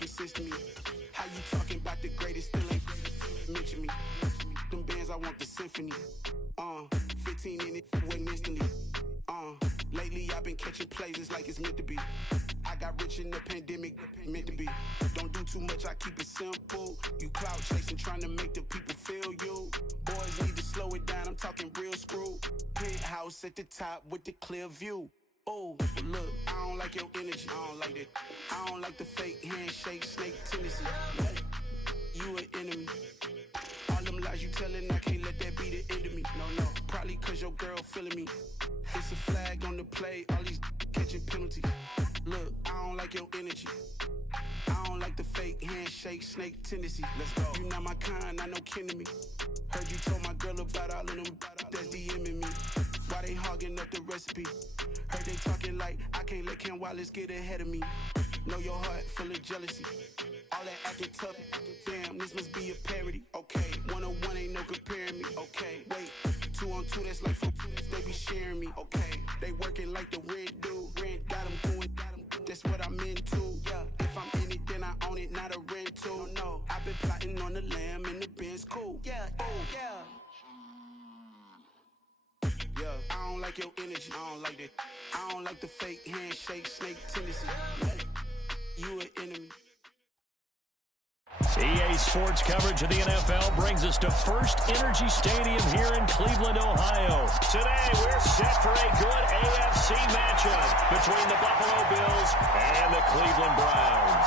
some sense to me. How you talking about the greatest, still ain't mention me. Them bands, I want the symphony. 15 in it, wasn't instantly. Lately I've been catching plays, it's like it's meant to be. I got rich in the pandemic, meant to be. Don't do too much, I keep it simple. You clout chasing, trying to make the people feel you. Boys need to slow it down, I'm talking real screw. Penthouse at the top with the clear view. Oh, but look, I don't like your energy, I don't like that. I don't like the fake handshake, snake tendency. You an enemy. All them lies you telling, I can't let that be the end of me. No, probably cause your girl feeling me. It's a flag on the play, all these catching penalties. Look, I don't like your energy. I don't like the fake handshake, snake tendency. Let's go. You not my kind, I know kin to me. Heard you told my girl about all of them that's DMing me. Why they hogging up the recipe? Heard they talking like I can't let Ken Wallace get ahead of me. Know your heart full of jealousy. All that acting tough, damn, this must be a parody. Okay, 1-on-1 ain't no comparing me. Okay, wait, 2-on-2, that's like they be sharing me. Okay, they working like the rent do. Rent got them going, that's what I'm into. Yeah, if I'm in it, then I own it, not a rental. No, I've been plotting on the lamb and the Benz cool. Yeah, oh, yeah. Yeah, I don't like your energy, I don't like that. I don't like the fake handshake, snake tendency. You an enemy. EA Sports coverage of the NFL brings us to First Energy Stadium here in Cleveland, Ohio. Today, we're set for a good AFC matchup between the Buffalo Bills and the Cleveland Browns.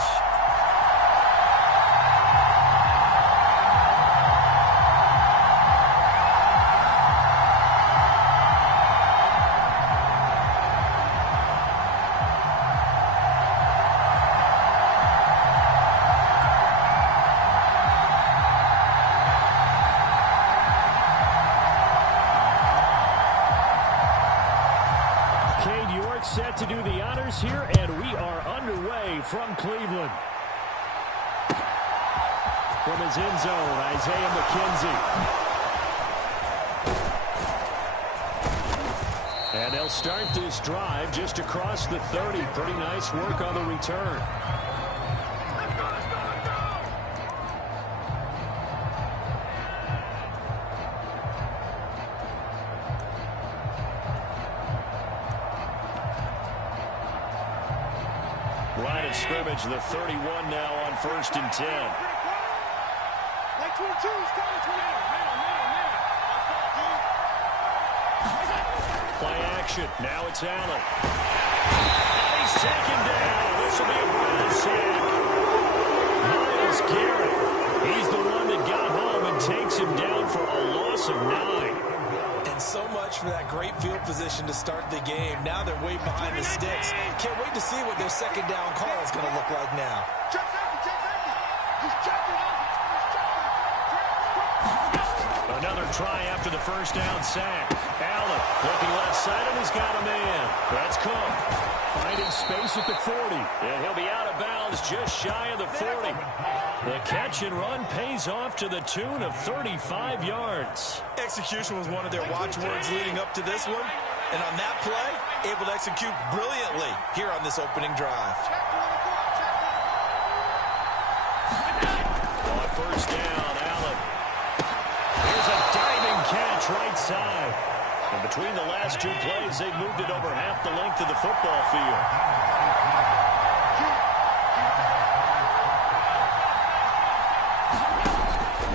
Set to do the honors here, and we are underway from Cleveland. From his end zone, Isaiah McKenzie. And they'll start this drive just across the 30. Pretty nice work on the return. Line of scrimmage, the 31 now on 1st and 10. Play action. Now it's Allen. And he's taken down. This will be a Browns sack. Myles Garrett. He's the one that got home and takes him down for a loss of 9. And so much for that great field position to start the game. Now they're way behind the sticks. Can't wait to see what their second down call is going to look like now. Another try after the first down sack. Allen looking left side, and he's got a man. That's Cook. Finding space at the 40. And he'll be out of bounds just shy of the 40. The catch and run pays off to the tune of 35 yards. Execution was one of their watchwords leading up to this one. And on that play, able to execute brilliantly here on this opening drive. On first down, Allen. Here's a diving catch right side. And between the last two plays, they've moved it over half the length of the football field.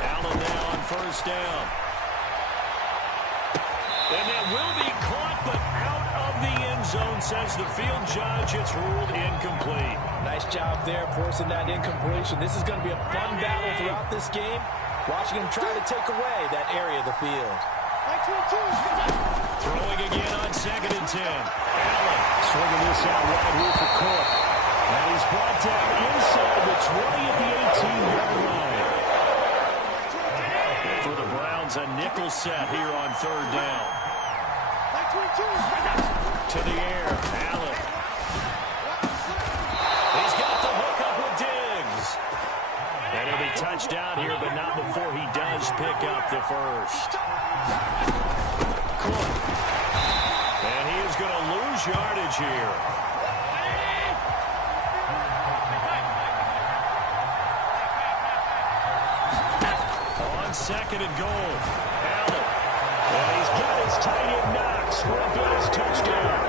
Allen now on first down. And that will be caught, but out of the end zone, says the field judge. It's ruled incomplete. Nice job there forcing that incompletion. This is going to be a fun battle throughout this game. Watching him try to take away that area of the field. Throwing again on 2nd and 10. Allen swinging this out wide here for Cook. And he's brought down inside the 20 at the 18-yard line. For the Browns, a nickel set here on 3rd down. To the air, Allen. He's got the hook up with Diggs. And he'll be touched down here, but not before he does pick up the first. Cook. And he is going to lose yardage here. second and goal. Allen. And he's got his tight end Knox for a Bills touchdown.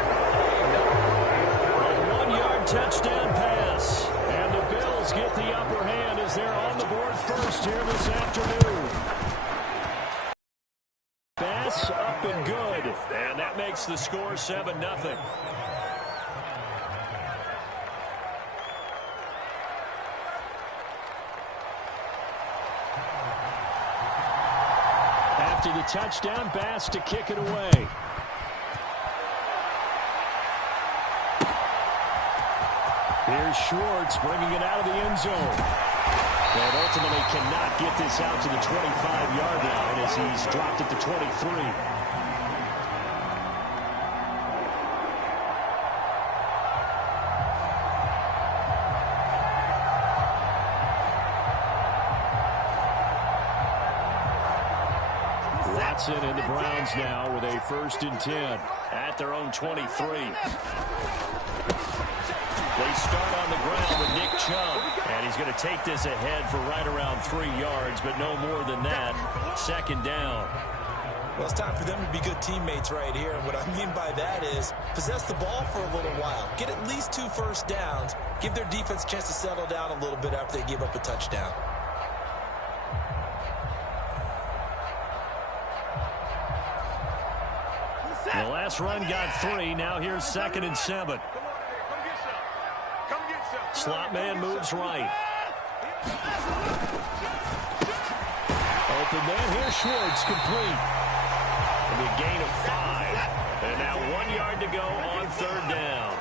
A 1-yard touchdown pass. And the Bills get the upper hand as they're on the board first here this afternoon. Pass up and good. And that makes the score 7-0. After the touchdown, Bass to kick it away. Here's Schwartz bringing it out of the end zone. And ultimately cannot get this out to the 25-yard line as he's dropped at the 23. Watson and the Browns now with a 1st and 10 at their own 23. They start on the ground with Nick Chubb, and he's going to take this ahead for right around 3 yards, but no more than that. 2nd down. Well, it's time for them to be good teammates right here, and what I mean by that is possess the ball for a little while, get at least 2 first downs, give their defense a chance to settle down a little bit after they give up a touchdown. The last run got 3. Now here's 2nd and 7. Slot man moves right. Open man. Here's Schwartz complete. And a gain of 5. And now 1 yard to go on 3rd down.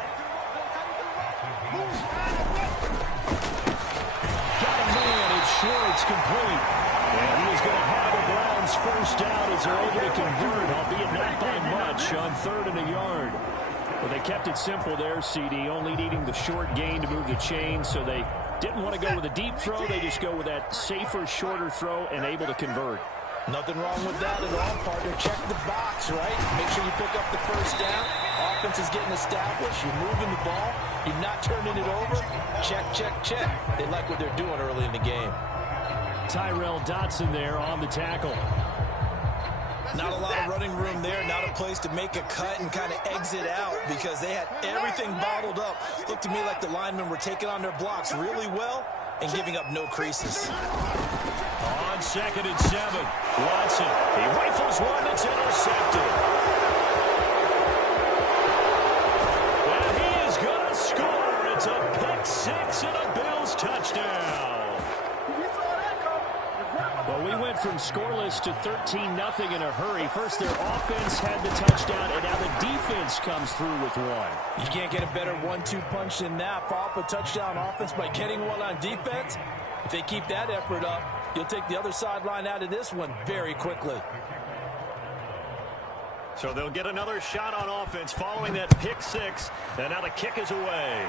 Got a man. It's Schwartz complete. And he is going to have the Browns 1st down as they're able to convert, albeit not by much, on 3rd and a yard. Well, they kept it simple there, CD, only needing the short gain to move the chain, so they didn't want to go with a deep throw. They just go with that safer, shorter throw and able to convert. Nothing wrong with that at all, partner. Check the box, right? Make sure you pick up the 1st down. Offense is getting established. You're moving the ball. You're not turning it over. Check, check, check. They like what they're doing early in the game. Tyrell Dotson there on the tackle. Not a lot of running room there, not a place to make a cut and kind of exit out because they had everything bottled up. Looked to me like the linemen were taking on their blocks really well and giving up no creases. On 2nd and 7, Watson. He rifles one that's intercepted. And he is going to score. It's a pick 6 and a Bills touchdown. Well, we went from scoreless to 13-0 in a hurry. First, their offense had the touchdown, and now the defense comes through with one. You can't get a better 1-2 punch than that. Follow up a touchdown offense by getting one on defense. If they keep that effort up, you'll take the other sideline out of this one very quickly. So they'll get another shot on offense following that pick 6, and now the kick is away.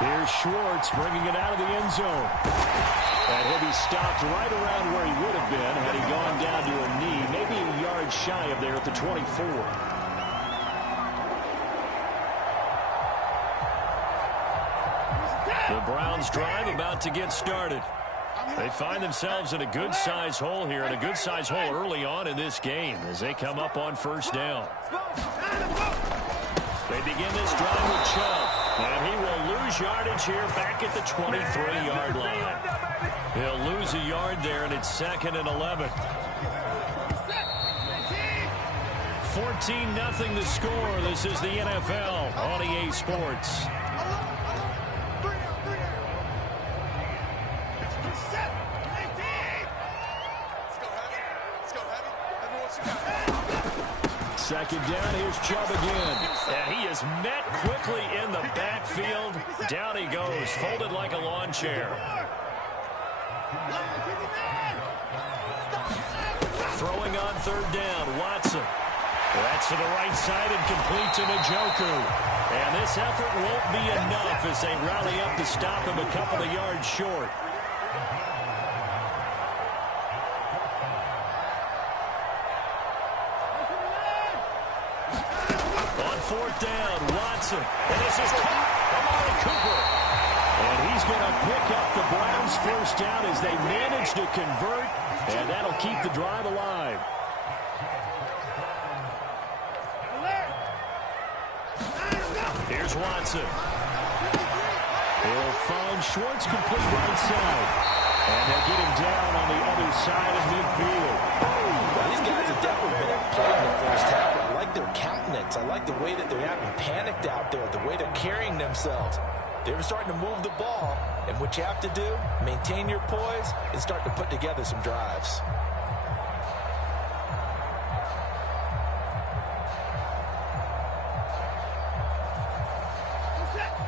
Here's Schwartz bringing it out of the end zone. And he'll be stopped right around where he would have been had he gone down to a knee, maybe a yard shy of there at the 24. The Browns drive about to get started. They find themselves in a good-sized hole here, and a good-sized hole early on in this game as they come up on 1st down. They begin this drive with Chubb. And he will lose yardage here back at the 23-yard line. He'll lose a yard there, and it's 2nd and 11. 14-0 the score. This is the NFL on EA Sports. Second down, here's Chubb again. And he is met quickly in the backfield. Down he goes, folded like a lawn chair. Throwing on 3rd down, Watson. That's to the right side and complete to Njoku. And this effort won't be enough as they rally up to stop him a couple of yards short. On 4th down, Watson. And this is caught. Amari Cooper. And he's going to pick up the Browns' first down as they manage to convert, and that'll keep the drive alive. Here's Watson. He'll find Schwartz complete right side. And they'll get him down on the other side of midfield. Well, these guys have definitely been at play in the first half. I like their countenance. I like the way that they're having panicked out there, the way they're carrying themselves. They were starting to move the ball, and what you have to do, maintain your poise and start to put together some drives.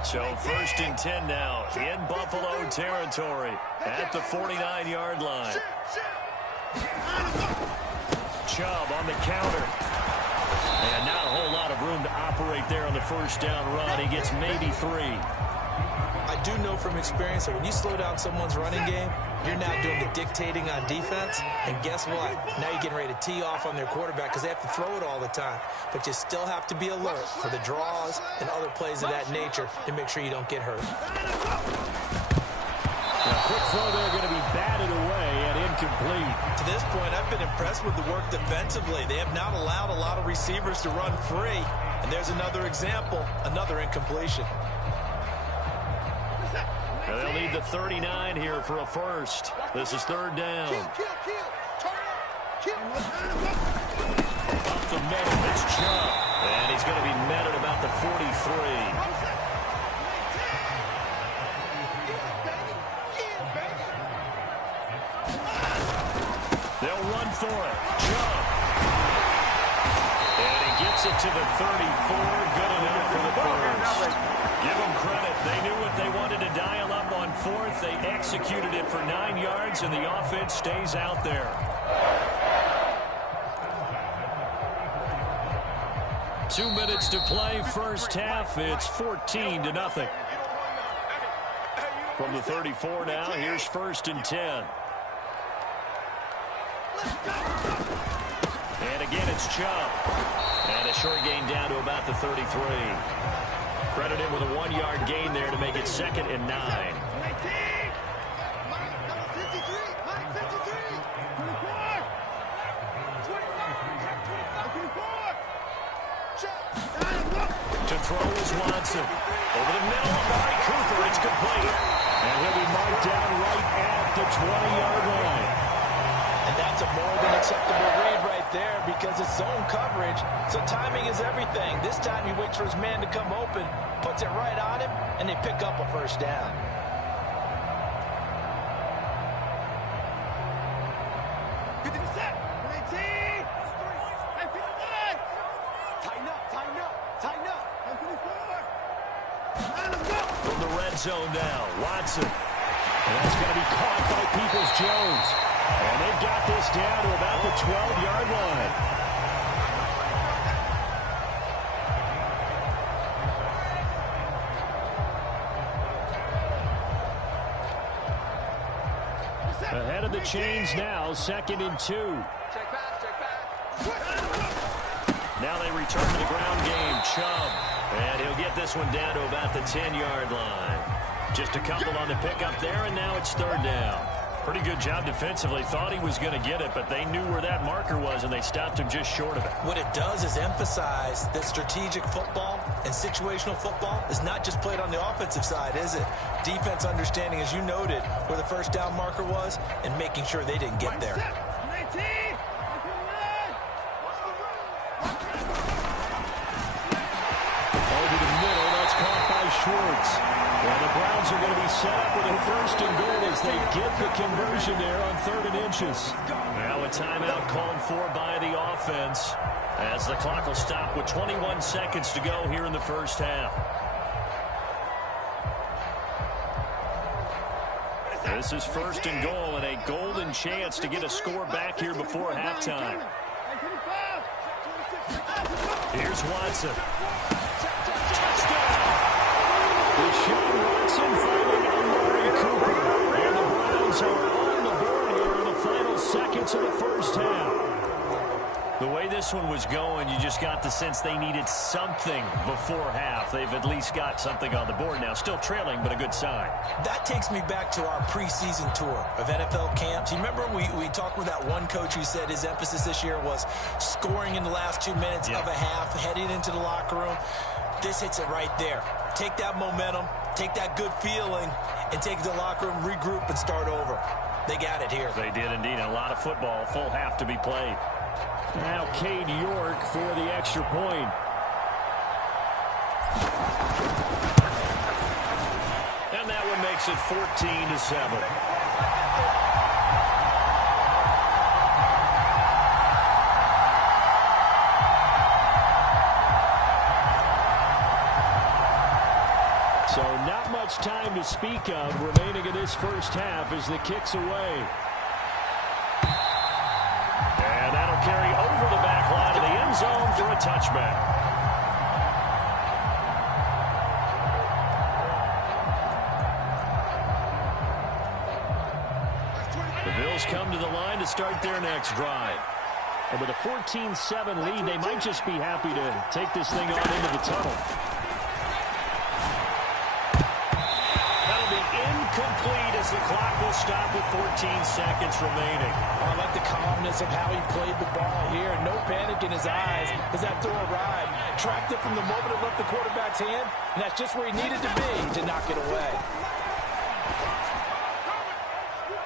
So 1st and 10 now in Buffalo territory at the 49-yard line. Chubb on the counter. And not a whole lot of room to operate there on the first down run. He gets maybe 3. I do know from experience that when you slow down someone's running game, you're now doing the dictating on defense. And guess what? Now you're getting ready to tee off on their quarterback because they have to throw it all the time. But you still have to be alert for the draws and other plays of that nature to make sure you don't get hurt. A quick throw there going to be batted away and incomplete. To this point, I've been impressed with the work defensively. They have not allowed a lot of receivers to run free. And there's another example, another incompletion. And they'll need the 39 here for a first. This is 3rd down. Up the middle, it's Chubb. And he's going to be met at about the 43. They'll run for it. Chubb. And he gets it to the 34. Good enough for the first. Give them credit. They knew what they wanted to dial up on 4th. They executed it for 9 yards, and the offense stays out there. Two minutes to play, first half. It's 14-0. From the 34 now, here's 1st and 10. And again, it's Chubb. And a short gain down to about the 33. Credit him with a 1-yard gain there to make it 2nd and 9. To throw is Watson. Over the middle of Mari Cooper, it's complete. And he'll be marked down right at the 20-yard line. And that's a more than acceptable read right there because it's zone coverage, so timing is everything. This time he waits for his man to come open, puts it right on him, and they pick up a first down. From the red zone now, Watson. And that's going to be caught by Peoples-Jones. And they've got this down to about the 12-yard line. Ahead of the chains now, 2nd and 2. Check back. Now they return to the ground game. Chubb. And he'll get this one down to about the 10-yard line. Just a couple on the pickup there, and now it's 3rd down. Pretty good job defensively. Thought he was going to get it, but they knew where that marker was, and they stopped him just short of it. What it does is emphasize that strategic football and situational football is not just played on the offensive side, is it? Defense understanding, as you noted, where the first down marker was and making sure they didn't get there. Over the middle, that's caught by Schwartz. Well, the Browns are going to be set up with a 1st and goal as they get the conversion there on 3rd and inches. Now a timeout called for by the offense as the clock will stop with 21 seconds to go here in the first half. This is 1st and goal and a golden chance to get a score back here before halftime. Here's Watson. Touchdown! Deshaun Watson fighting on Mari Cooper. And the Browns are on the board here in the final seconds of the first half. The way this this one was going, you just got the sense they needed something before half. They've at least got something on the board now. Still trailing, but a good sign. That takes me back to our preseason tour of NFL camps. You remember we talked with that one coach who said his emphasis this year was scoring in the last 2 minutes of a half, heading into the locker room. This hits it right there. Take that momentum, take that good feeling, and take it to the locker room, regroup, and start over. They got it here. They did indeed. A lot of football, full half to be played. Now Cade York for the extra point. And that one makes it 14-7. So not much time to speak of remaining in this first half as the kick's away. And that'll carry over the back line of the end zone for a touchback. The Bills come to the line to start their next drive. And with a 14-7 lead, they might just be happy to take this thing on into the tunnel. Complete as the clock will stop with 14 seconds remaining. I like the calmness of how he played the ball here. No panic in his eyes as that throw arrived. Tracked it from the moment it left the quarterback's hand, and that's just where he needed to be to knock it away.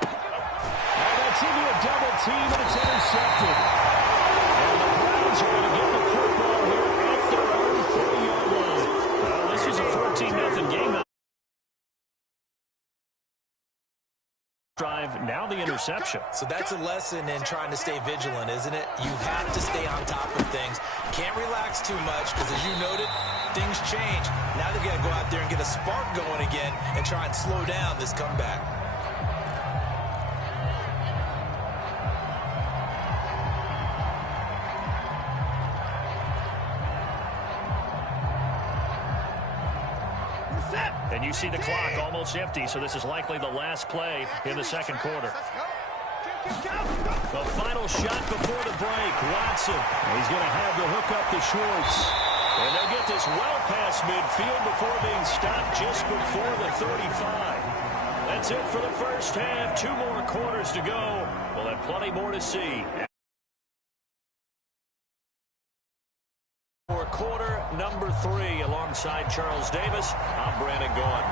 And that's into a double team, and it's intercepted. And the Browns are going to get the football here at their own 40-yard line. Well, this was a 14-0 game. Drive, now the interception. So that's a lesson in trying to stay vigilant, isn't it? You have to stay on top of things. Can't relax too much because, as you noted, things change. Now they've got to go out there and get a spark going again and try and slow down this comeback. And you see the clock almost empty, so this is likely the last play in the second quarter. The final shot before the break. Watson. He's going to have to hook up to Schwartz. And they'll get this well past midfield before being stopped just before the 35. That's it for the first half. 2 more quarters to go. We'll have plenty more to see. For quarter number 3, alongside Charles Davis, I'm Brandon Gordon.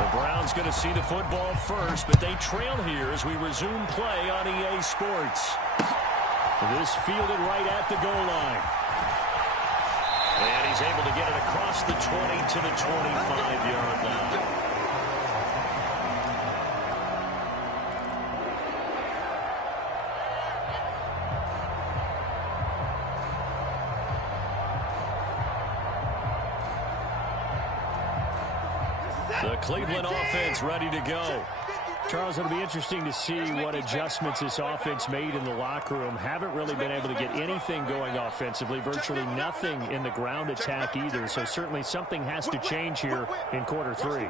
The Browns going to see the football first, but they trail here as we resume play on EA Sports. This fielded right at the goal line. And he's able to get it across the 20 to the 25-yard line. The Cleveland offense ready to go. Charles, it'll be interesting to see what adjustments this offense made in the locker room. Haven't really been able to get anything going offensively. Virtually nothing in the ground attack either. So certainly something has to change here in quarter 3.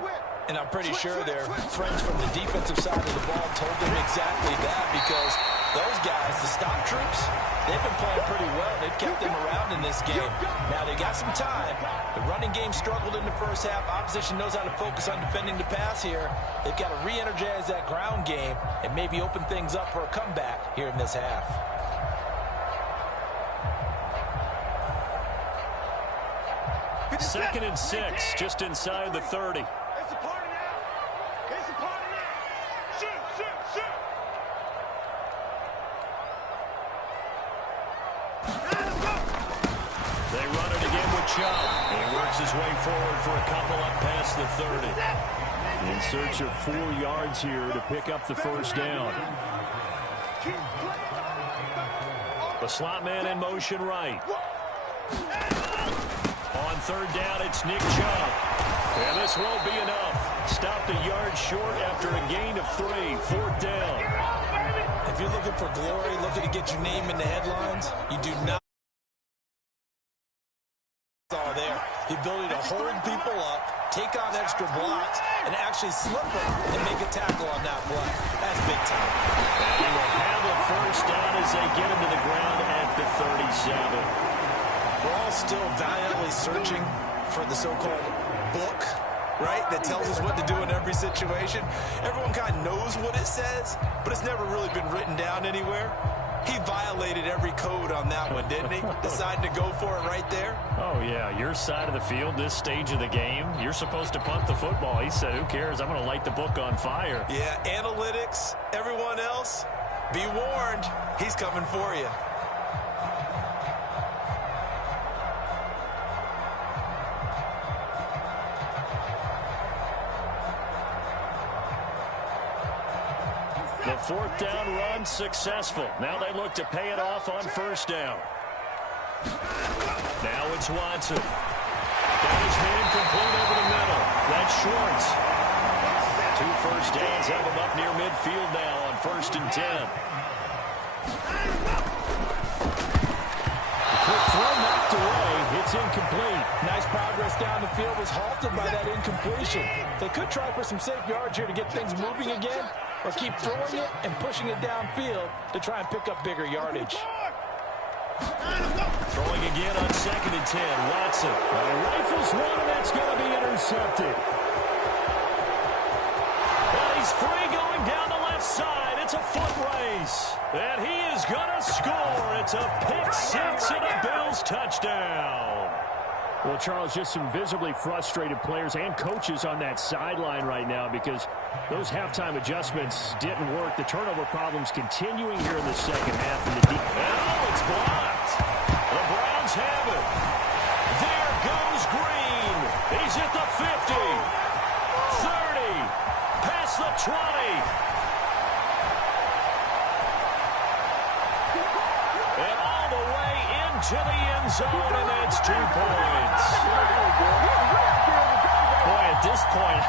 And I'm pretty sure their friends from the defensive side of the ball told them exactly that, because those guys, the stop troops, they've been playing pretty well. They've kept them around in this game. Now they got some time. The running game struggled in the first half. Opposition knows how to focus on defending the pass here. They've got to re-energize that ground game and maybe open things up for a comeback here in this half. Second and 6, just inside the 30. They run it again with Chubb. And he works his way forward for a couple up past the 30. In search of 4 yards here to pick up the first down. The slot man in motion right. On third down, it's Nick Chubb. And this won't be enough. Stopped a yard short after a gain of 3. 4th down. If you're looking for glory, looking to get your name in the headlines, you do not. All there. The ability to hold people up, take on extra blocks, and actually slip them and make a tackle on that play. That's big time. And he will have a first down as they get him to the ground at the 37. We're all still valiantly searching for the so-called book, right, that tells us what to do in every situation. Everyone kind of knows what it says, but it's never really been written down anywhere. He violated every code on that one, didn't he? Decided to go for it right there. Oh, yeah, your side of the field, this stage of the game, you're supposed to punt the football. He said, who cares? I'm going to light the book on fire. Yeah, analytics, everyone else, be warned, he's coming for you. The fourth down run successful. Now they look to pay it off on first down. Now it's Watson. Got his man complete over the middle. That's Schwartz. 2 first downs have him up near midfield now on 1st and 10. Quick throw knocked away. It's incomplete. Nice progress down the field was halted by that incompletion. They could try for some safe yards here to get things moving again, or keep throwing it and pushing it downfield to try and pick up bigger yardage. Throwing again on 2nd and 10. Watson. Rifles one, and that's going to be intercepted. And he's free going down the left side. It's a foot race. And he is going to score. It's a pick six and a Bills touchdown. Well, Charles, just some visibly frustrated players and coaches on that sideline right now because those halftime adjustments didn't work. The turnover problems continuing here in the second half. And it's blocked. The Browns have it. There goes Green. He's at the 50. 30. Past the 20. And all the way into the end zone, and that's 2 points. Boy, at this point,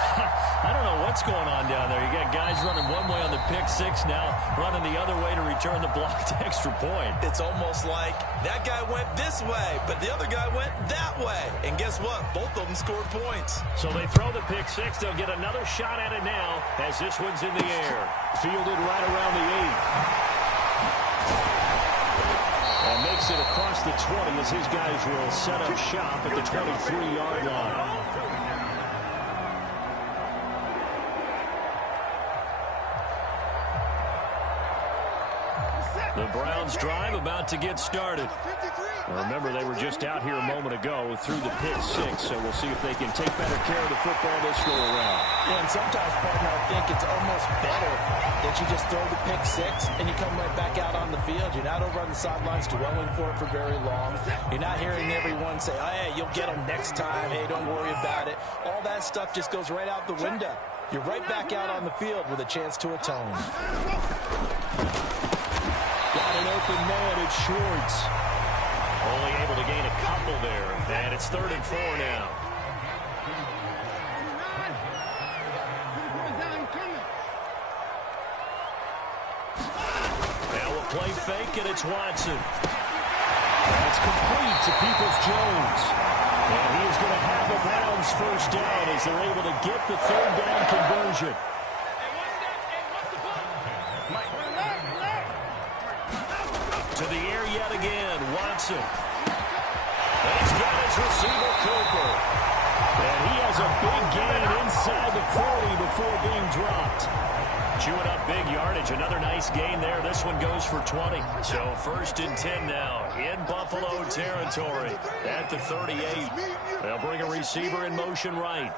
I don't know what's going on down there. You got guys running one way on the pick six, now running the other way to return the blocked extra point. It's almost like that guy went this way, but the other guy went that way. And guess what? Both of them scored points. So they throw the pick six. They'll get another shot at it now as this one's in the air. Fielded right around the 8. And makes it across the 20 as his guys will set up shop at the 23-yard line. The Browns drive about to get started. Remember, they were just out here a moment ago through the pick six, so we'll see if they can take better care of the football this go around. Yeah, and sometimes, partner, I think it's almost better that you just throw the pick six and you come right back out on the field. You're not over on the sidelines dwelling for it for very long. You're not hearing everyone say, oh, hey, you'll get them next time. Hey, don't worry about it. All that stuff just goes right out the window. You're right back out on the field with a chance to atone. Got an open man, it's Schwartz. Only able to gain a couple there, and it's 3rd and 4 now. Now a play fake, and it's Watson. That's complete to Peoples-Jones. And he is going to have the Browns first down as they're able to get the 3rd down conversion. To the air yet again, Watson. And he's got his receiver, Cooper. And he has a big gain inside the 40 before being dropped. Chewing up big yardage. Another nice gain there. This one goes for 20. So 1st and 10 now in Buffalo territory at the 38. They'll bring a receiver in motion right.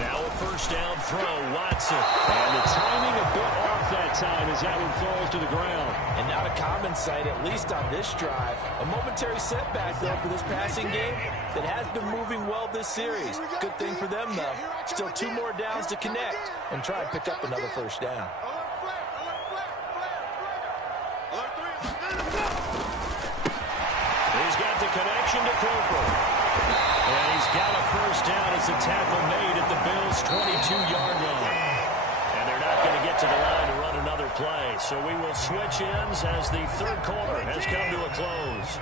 Now a first down throw, Watson. And the timing a bit off that time as that one falls to the ground. And not a common sight, at least on this drive. A momentary setback, though, for this passing game that has been moving well this series. Good thing for them, though. Still 2 more downs to connect and try and pick up another first down. He's got the connection to Cooper. And he's got a first down as the tackle made at the Bills' 22-yard line. And they're not going to get back to the line to run another play. So we will switch ends as the third quarter has come to a close.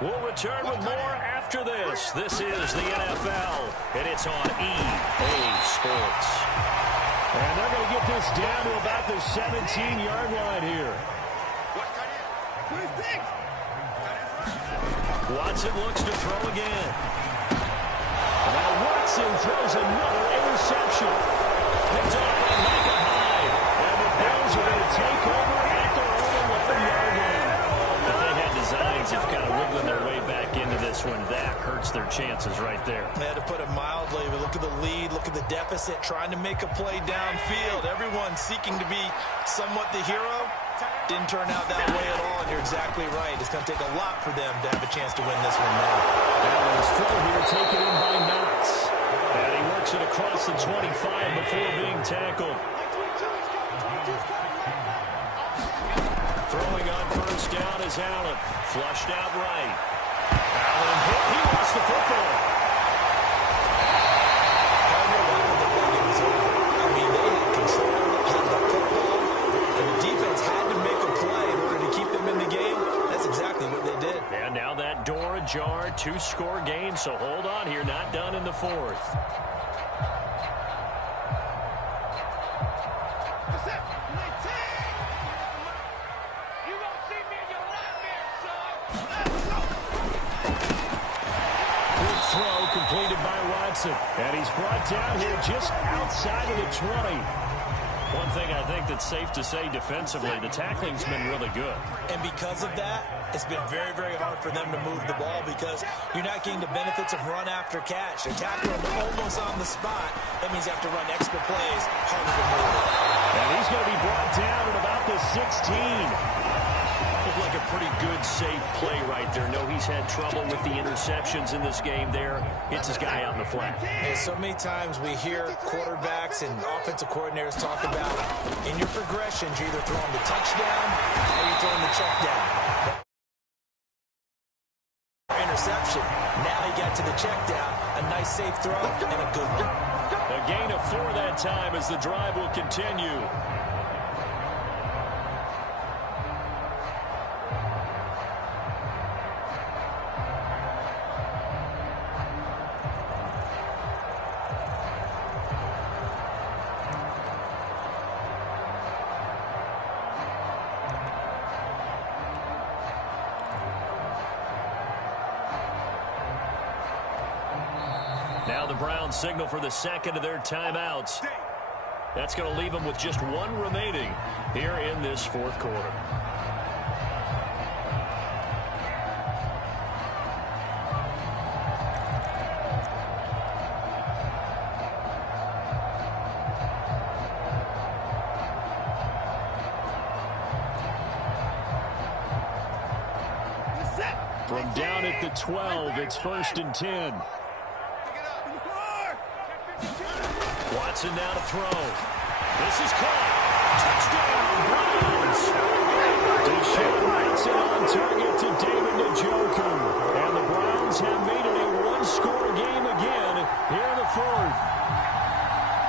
We'll return with more after this. This is the NFL, and it's on EA Sports. And they're going to get this down to about the 17-yard line here. Watson looks to throw again. Now Watson throws another interception. Picked up by Micah Hyde. And the Bills are going to take over at their own 11-yard line. If they had designs of kind of wiggling their way back into this one, that hurts their chances right there. They had to put it mildly, but look at the lead, look at the deficit, trying to make a play downfield. Everyone seeking to be somewhat the hero. Didn't turn out that way at all, and you're exactly right. It's going to take a lot for them to have a chance to win this one now. Allen's throw here taken in by Knox. And he works it across the 25 before being tackled. Throwing on first down is Allen. Flushed out right. Allen hit. He lost the football. I mean, they had control of the football, and the defense had to make a play in order to keep them in the game. That's exactly what they did. And now that door ajar, 2-score game, so hold on here, not done in the fourth. Good throw completed by Watson. And he's brought down here just outside of the 20. One thing I think that's safe to say defensively, the tackling's been really good. And because of that, it's been very, very hard for them to move the ball because you're not getting the benefits of run after catch. They're tackling almost on the spot. That means you have to run extra plays, harder to move. And he's going to be brought down at about the 16. Looked like a pretty good, safe play right there. No, he's had trouble with the interceptions in this game there. Hits his guy out in the flat. And so many times we hear quarterbacks and offensive coordinators talk about in your progressions, you're either throwing the touchdown or you're throwing the check down. Interception. Now he got to the check down. A nice safe throw and a good one. A gain of 4 that time as the drive will continue. Now the Browns signal for the second of their timeouts. That's going to leave them with just 1 remaining here in this fourth quarter. From down at the 12, it's 1st and 10. Watson now to throw. This is caught. Touchdown, Browns. Deshaun Watson on target to David Njoku. And the Browns have made it a 1-score game again here in the fourth.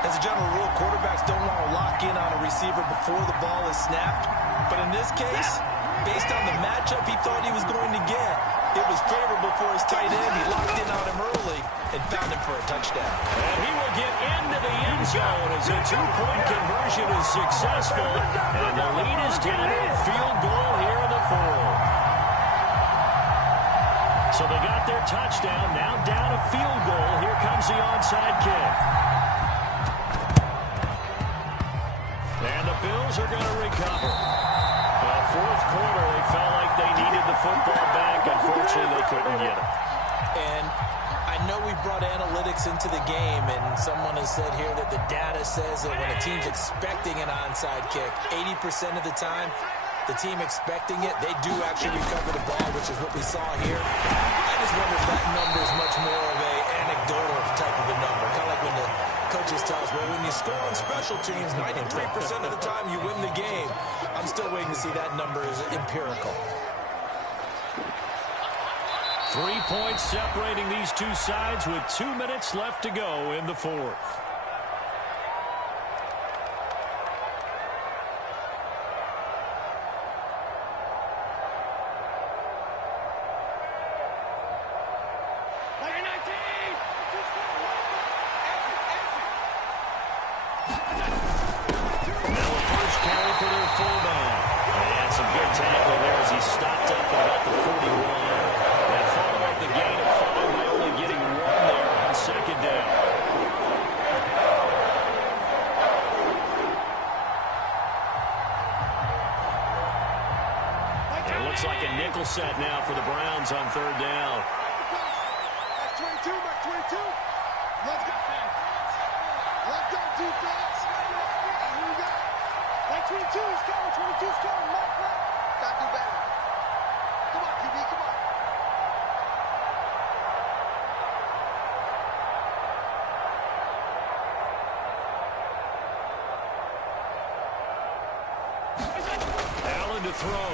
As a general rule, quarterbacks don't want to lock in on a receiver before the ball is snapped. But in this case, based on the matchup he thought he was going to get, it was favorable for his tight end. He locked in on him early and found him for a touchdown. And he will get into the end zone as a 2-point conversion is successful. And the lead is down to a field goal here in the fourth. So they got their touchdown, now down a field goal. Here comes the onside kick. And the Bills are going to recover. Well, fourth quarter, they felt like they needed the football back. Unfortunately, they couldn't get it. And I know we brought analytics into the game, and someone has said here that the data says that when a team's expecting an onside kick, 80% of the time, the team expecting it, they do actually recover the ball, which is what we saw here. I just wonder if that number is much more of an anecdotal type of a number. Kind of like when the coaches tell us, well, when you score on special teams, 93% of the time you win the game. I'm still waiting to see that number is empirical. 3 points separating these two sides with 2 minutes left to go in the fourth. tackle there as he stopped up at about the 41. And following the gain of 5 by only getting 1 there on second down. And it looks like a nickel set now for the Browns on third down. Back 22, back 22. Let's go. Let's go, defense. And here we go. Back 22 is coming, 22 is coming. Left, left. Gotta do better. Come on, QB, come on. Allen to throw.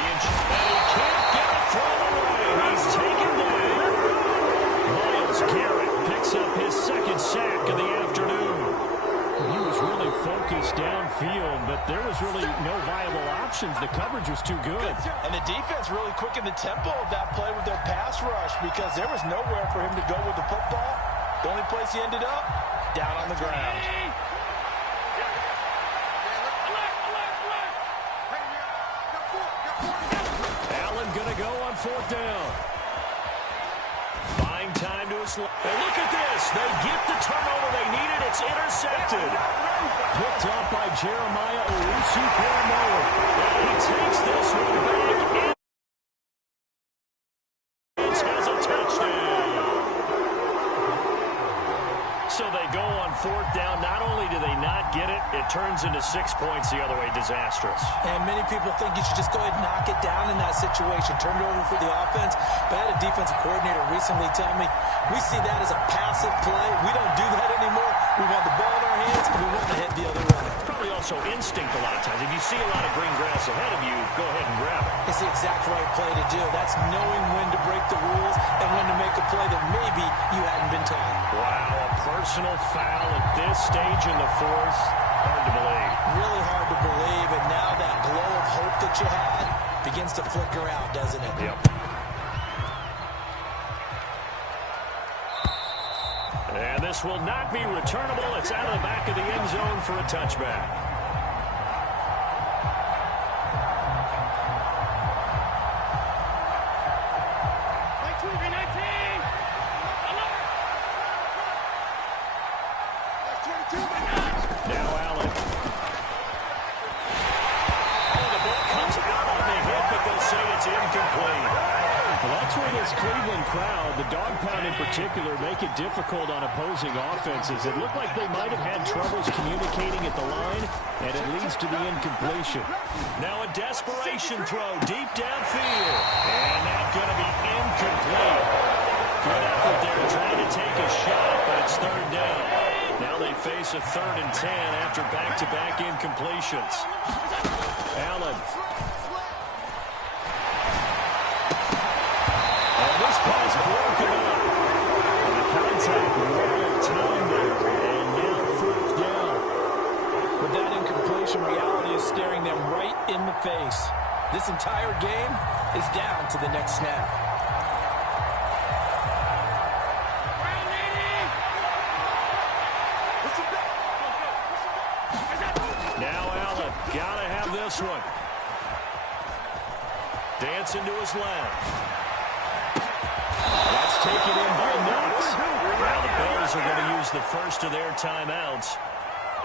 And he can't get it thrown away. He's taken down. Myles Garrett picks up his second sack of the afternoon. He was really focused downfield, but there was really no viable options. The coverage was too good. And the defense really quickened the tempo of that play with their pass rush because there was nowhere for him to go with the football. The only place he ended up, down on the ground. Allen gonna go on fourth down. Buying time to his left. And look at this. They get the turnover they needed. It's intercepted. Picked up by Jeremiah Owusu-Koramoah. And he takes this one back. And has a touchdown. So they go on fourth down. Not only do they not get it, it turns into 6 points the other way. Disastrous. And many people think you should just go ahead and knock it down in that situation. Turn it over for the offense. But I had a defensive coordinator recently tell me, we see that as a passive play. We don't do that anymore. We want the ball in our hands, and we want to head the other way. Probably also instinct a lot of times. If you see a lot of green grass ahead of you, go ahead and grab it. It's the exact right play to do. That's knowing when to break the rules and when to make a play that maybe you hadn't been taught. Wow, a personal foul at this stage in the fourth. Hard to believe. Really hard to believe, and now that glow of hope that you had begins to flicker out, doesn't it? Yep. And this will not be returnable. It's out of the back of the end zone for a touchback. Now Allen. Oh, the ball comes out on the hit, but they'll say it's incomplete. Well, that's where this Cleveland crowd, the dog pound in particular, make it difficult on opposing offenses. It looked like they might have had troubles communicating at the line, and it leads to the incompletion. Now a desperation throw deep downfield. And that's going to be incomplete. Good effort there trying to take a shot, but it's third down. Now they face a 3rd and 10 after back-to-back incompletions. Allen. And this pass broken up. The contact well timed there. And now 4th down. With that incompletion, reality is staring them right in the face. This entire game is down to the next snap. Now Allen, gotta have this one. Dancing to his left. That's taken in by Knox. Now the Bills are going to use the first of their timeouts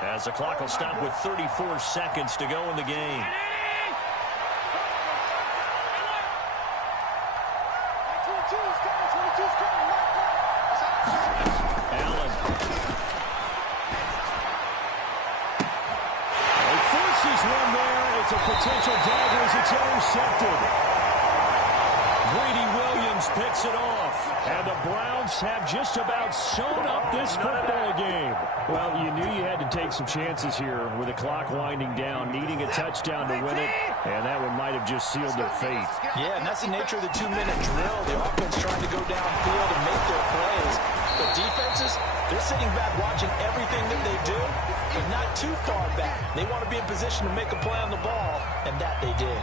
as the clock will stop with 34 seconds to go in the game. Allen. He forces one there. It's a potential dagger as it's intercepted. Greedy Williams picks it off. And the Browns have just about sewn up this football game. Well, you knew you had to take some chances here with the clock winding down, needing a touchdown to win it, and that one might have just sealed their fate. Yeah, and that's the nature of the 2-minute drill. The offense trying to go downfield and make their plays. But defenses, they're sitting back watching everything that they do, but not too far back. They want to be in position to make a play on the ball, and that they did.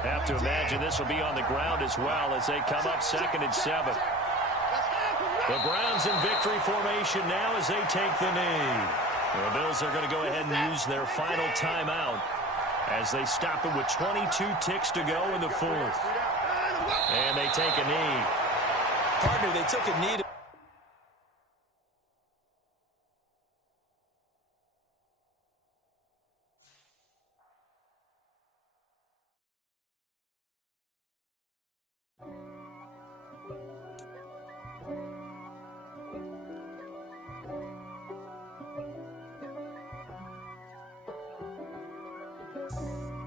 Have to imagine this will be on the ground as well as they come up 2nd and 7. The Browns in victory formation now as they take the knee. The Bills are going to go ahead and use their final timeout as they stop it with 22 ticks to go in the fourth. And they take a knee. Partner, they took a knee.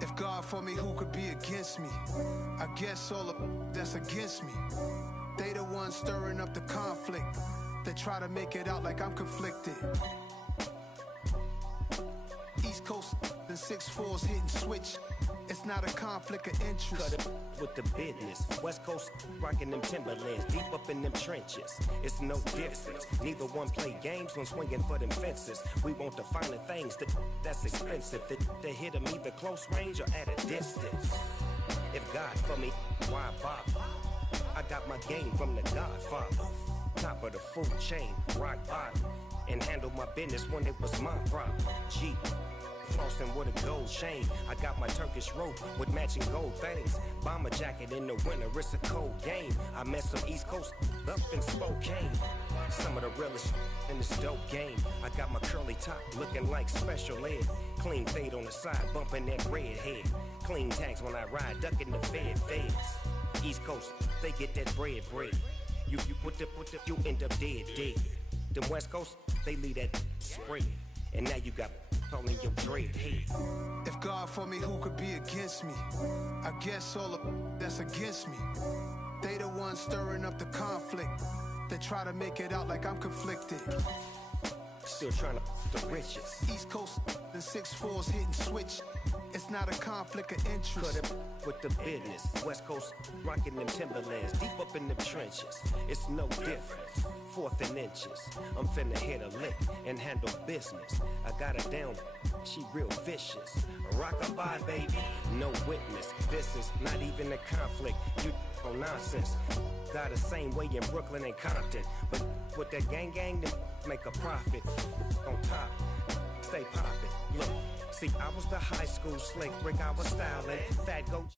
If God for me, who could be against me? I guess all of that's against me. They the ones stirring up the conflict. They try to make it out like I'm conflicted. East Coast and 6'4's hitting switch. It's not a conflict of interest. Cut it with the business. West Coast rocking them Timberlands, deep up in them trenches. It's no difference. Neither one play games when swinging for them fences. We want the finer things that's expensive. They hit them either close range or at a distance. If God for me, why bother? I got my game from the Godfather. Top of the food chain, rock bottom. And handle my business when it was my problem. G. Flossing with a gold chain. I got my Turkish rope with matching gold things. Bomber jacket in the winter, it's a cold game. I met some East Coast up in Spokane. Some of the realest in this dope game. I got my curly top looking like special ed. Clean fade on the side, bumping that red head. Clean tags when I ride, ducking the feds. East Coast, they get that bread. You put the, you end up dead. Them West Coast, they leave that spread. And now you got all in your dread head. If God for me, who could be against me? I guess all of that's against me. They the ones stirring up the conflict. They try to make it out like I'm conflicted. Still trying to the riches. East Coast and 6'4's hitting switch. It's not a conflict of interest. Cut it with the business. West Coast rocking them Timberlands, deep up in them trenches. It's no difference. 4th and inches. I'm finna hit a lick and handle business. I got her down, she real vicious. Rockabye, baby, no witness. This is not even a conflict. You on nonsense. Got the same way in Brooklyn and Compton. But with that gang, they make a profit. On top, stay poppin'. Look, see, I was the high school slick Rick, I was styling. Fat goat.